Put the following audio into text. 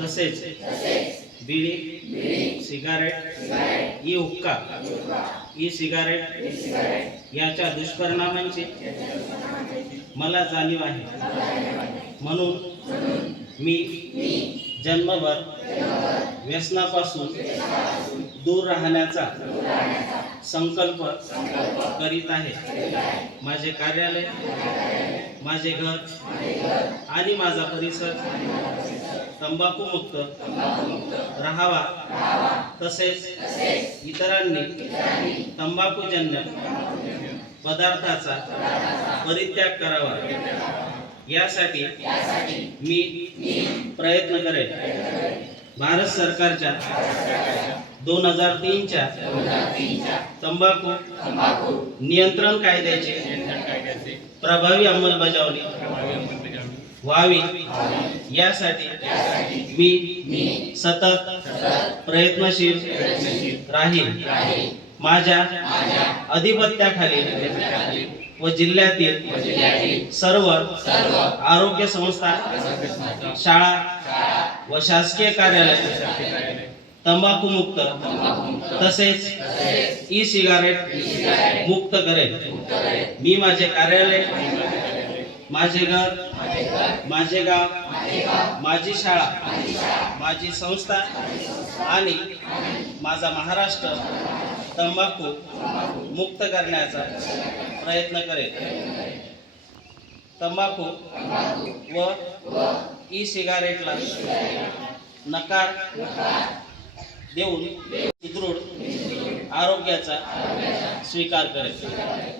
तसेच बीडी, cigarette, E हुक्का, e cigarette याच्या दुष्परिणामांची मला जाणीव आहे। म्हणून मी जन्मभर व्यसनापासून दूर राहण्याचा संकल्प करीत आहे। माझे कार्यालय, माझे घर आणि माझा परिसर तंबाखू मुक्त राहावा, तसेच इतरांनी तंबाखूजन्य पदार्थाचा परित्याग करावा यासाठी मी प्रयत्न करेन। भारत सरकारच्या 2003च्या तंबाखू नियंत्रण कायद्याची प्रभावी अंमलबजावणी व्हावी यासाठी मी सतत प्रयत्नशील राहील। माझ्या अधिपत्याखाली व जिल्ह्यातील सर्व आरोग्य संस्था, शाळा व शासकीय कार्यालय तंबाखू मुक्त तसेच ई सिगारेट मुक्त करेल। मी माझे कार्यालय, माझे घर, माझे गाव, माझी शाळा, माझी संस्था आणि माझा महाराष्ट्र तंबाखू मुक्त करण्याचा प्रयत्न करेल। तंबाखू व ई सिगारेटला नकार देऊन सुदृढ आरोग्याचा स्वीकार करेल।